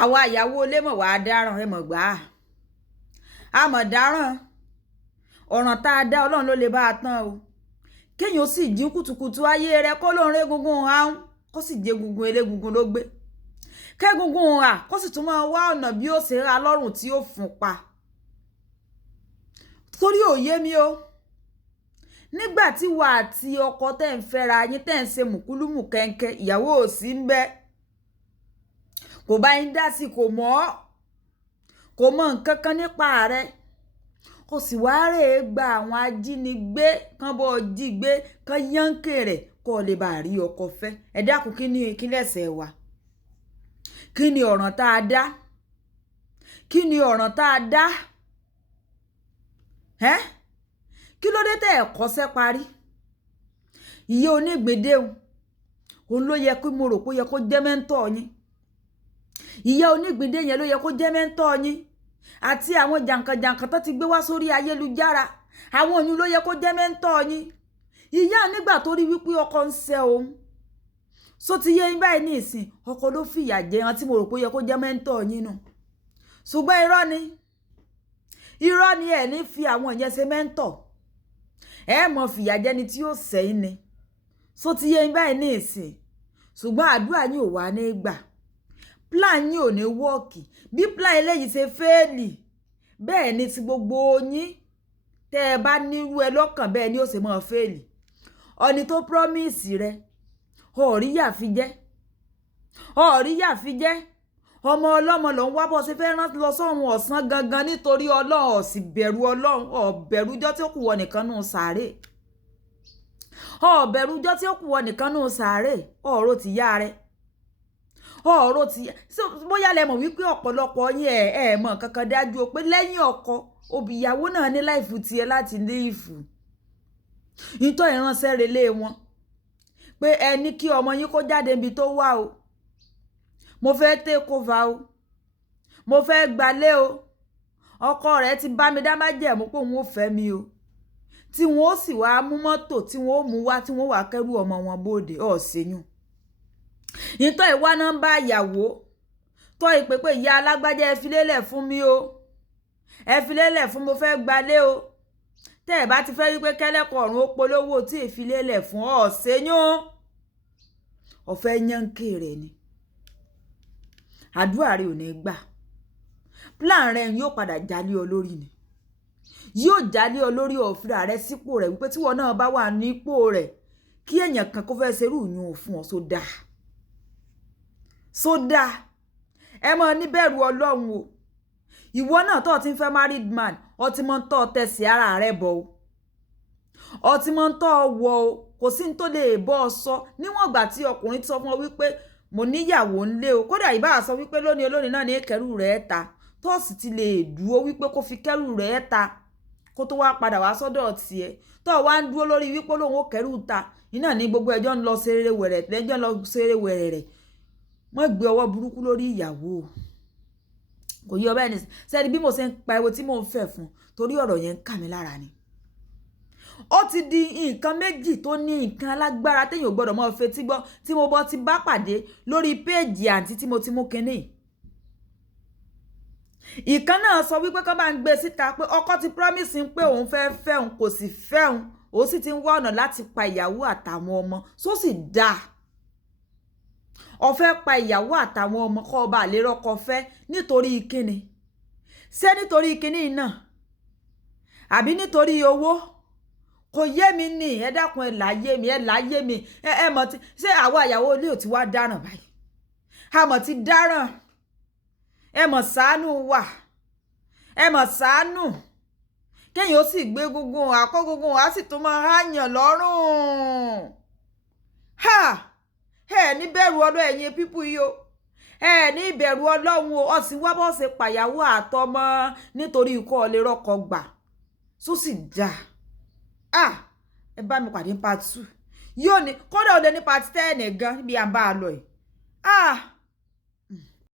àwa ìyàwó ilé mọ̀ wá dáràn ẹ mọ̀ gbà á a mọ̀ dáràn ọ̀ràn tá a dá ọlọ́run ló lè bá a tán o kéèyàn sì jí kùtùkùtù ayé rẹ kó lóun régungun ahun kó sì jẹ gungun elégungun ló gbé kẹ́gungun hà kó sì tún máa wá ọ̀nà bí ó ṣe ra lọ́rùn tí ó fún pa torí òye mi o nígbà tí wà àti ọkọ tẹ́ ń fẹ́ra yín tẹ́ ń ṣe mùkúlùmù kẹ́ńkẹ́ ìyàwó ò sí ń bẹ kò bá yín dá sí kò mọ̀ nǹkan kan nípa rẹ̀ kò sì wá rè é gba àwọn ajínigbé kan bọ́ jí gbé kan yánkè rẹ̀ kó lè bá rí ọkọ fẹ́ ẹ dákun kí ni ìkílẹ̀ṣẹ̀ wa kí ni ọ̀ràn tá a dá kí ni ọ̀ràn tá a dá kí ló dé tẹ́ ẹ̀ kọ́ṣẹ́ parí ìyá onígbèdéhùn òun ló yẹ kí mo rò pé ó yẹ kó jẹ́ mẹ́ńtọ̀ yín ìyá onígbèdé yẹn ló yẹ kó jẹ́ mẹ́ńtọ̀ yín àti àwọn jàǹkànjàǹkàn tó ti gbé wá sórí ayélujára àwọn òyìn ló yẹ kó jẹ́ mẹ́ńtọ̀ yín ìyá nígbà tó rí wípé ọkọ ń ṣe òun só ti yé yín báyìí ní ìsìn ọkọ ló fìyà jẹ hàn tí mo rò pé ó yẹ kó jẹ́ mẹ́ńtọ̀ yín nù ṣùgbọ́n irọ́ ni ẹ̀ ní fi àwọn ìyẹn ṣe mẹ́ńtọ̀ ẹ mọ̀ fìyà jẹni tí yóò sẹ́yìn ni só ti yé yín báyìí ní ìsìn ṣùgbọ́n àdúrà yín ò wá ní gbà plan yín ò ní wọ́ọ̀kì bí plan eléyìí ṣe fẹ́ẹ̀lì bẹ́ẹ̀ ni ti gbogbo yín tẹ́ ẹ bá nírú ẹ lọ́kàn bẹ́ẹ̀ ni ó ṣe máa fẹ́ẹ̀lì ọni tó promise rẹ ọ̀ríyà fi jẹ́ ọmọ ọlọ́mọ ló ń wá bọ́ ṣe fẹ́ rán lọ sọ́run ọ̀sán gangan nítorí ọlọ́run ò sì bẹ̀rù ọlọ́run ò bẹ̀rù ọjọ́ tí ó kù wọ nìkan nù sàárè ò bẹ̀rù ọjọ́ tí ó kù wọ nìkan nù sàárè ọ̀rọ̀ ti yá rẹ ọ̀rọ̀ ti bóyá lẹ mọ̀ wípé ọ̀pọ̀lọpọ̀ yín ẹ̀ mọ̀ kankan dájú o pé lẹ́yìn ọkọ òbíyàwó náà ní láìfù tiẹ̀ láti líìfù ìtọ́ ìránṣẹ́ relé wọn pé ẹ ní kí ọmọ yín kó jáde níbi tó wà o mo fẹ́ take over o mo fẹ́ gbalé o ọkọ rẹ̀ ti bá mi dá májẹ̀mú pé òun ò fẹ́ mi o tí wọ́n ó sì wá mú mọ́tò tí wọ́n ó mú wá tí wọ́n wá kẹ́rù ọmọ wọn bóde ọ̀sẹ̀yún ìtọ́ ìwá nọ́mbà ìyàwó tọ́ ìpè pé ìyá alágbájá ẹ fi lélẹ̀ fún mi o ẹ fi lélẹ̀ fún mo fẹ́ gbalé o tẹ́ ẹ̀ bá ti fẹ́ wípé kẹ́lẹ́kọ̀ọ́ ọ̀run ó polówó tí ì fi lélẹ̀ fún ọ̀sẹ̀yún ọ̀fẹ́ yánkè rẹ̀ ni àdúrà rẹ̀ ò ní gbà plan rẹ̀ yóò padà jálé ọ lórí ni yóò jálé ọ lórí ọ̀fìrà rẹ̀ sípò rẹ̀ wípé tí wọn náà bá wà nípò rẹ̀ kí èèyàn kan kó fẹ́ ṣerú ìyún òfun ọ̀ sódà ẹ mọ níbẹ̀rù ọlọ́run o ìwọ náà tó ti ń fẹ́ married man ọtí mọ́ ń tọ́ tẹ̀sí ara rẹ̀ bọ̀ o ọtí mọ́ ń tọ́ wọ o kò sí ní tó lè bọ́ ọ sọ níwọ̀n ìgbà tí ọkùnrin sọ fún ọ wípé mo níyàwó ńlé o kódà ìbá sọ wípé lónìí olónìí náà ní kẹrù rẹ̀ ta tó sì ti lè dúró wípé kó fi kẹrù rẹ̀ ta kó tó wá padà wá sọ́dọ̀ tiẹ̀ tó wá ń dúró lórí wípé lòun ó kẹrù ta iná ní gbogbo ẹjọ́ ń lọ ṣeré wẹ̀rẹ̀ rẹ̀ wọ́n gbé ọwọ́ burúkú lórí ìyàwó kò yí ọbẹ̀ ní sẹ́ni bí mo ṣe ń pa ewo tí mò ń fẹ́ fún torí ọ̀rọ̀ yẹn ń kà mí lára ni ó ti di nǹkan méjì tó ní nǹkan alágbára téèyàn ò gbọ́dọ̀ mọ́ fetí gbọ́ tí mo bọ́ ti bá pàdé lórí péèjì àǹtí tí mo ti mú kinní ìkan náà sọ wípé kán bá ń gbé síta pé ọkọ ti promise ń pé òun fẹ́ òun kò sì fẹ́ òun sì ti ń wá ọ̀nà láti pa ìyàwó àtàwọn ọmọ só sì dáa ó fẹ́ pa ìyàwó àtàwọn ọmọ kó ọba àlérò ọkọ fẹ́ nítorí kíni ṣé nítorí kíni náà àbí nítorí owó kò yé mi ní ẹ dákun ẹ láyé mi ẹ mọ̀ tí ṣé àwa ìyàwó ilé ò ti wá dáràn báyìí a mọ̀ ti dáràn ẹ mọ̀ ṣàánú wà ẹ mọ̀ ṣàánú kéèyàn ó sì gbé gungun àkógungun á sì tún máa hàyàn lọ́rùn ẹ ní bẹ̀rù ọlọ́run ẹ̀yin pípù yìí o ẹ ní ìbẹ̀rù ọlọ́run o ọ̀sìn wá bọ́ ṣe pàyàwó àtọmọ nítorí ikọ́ ọ̀lẹ́rọ̀kọ gbà tó sì dà ẹ bá mi pàdé part 2 yóò ní kódà òde ní part 10 gan níbi à ń bá a lọ yìí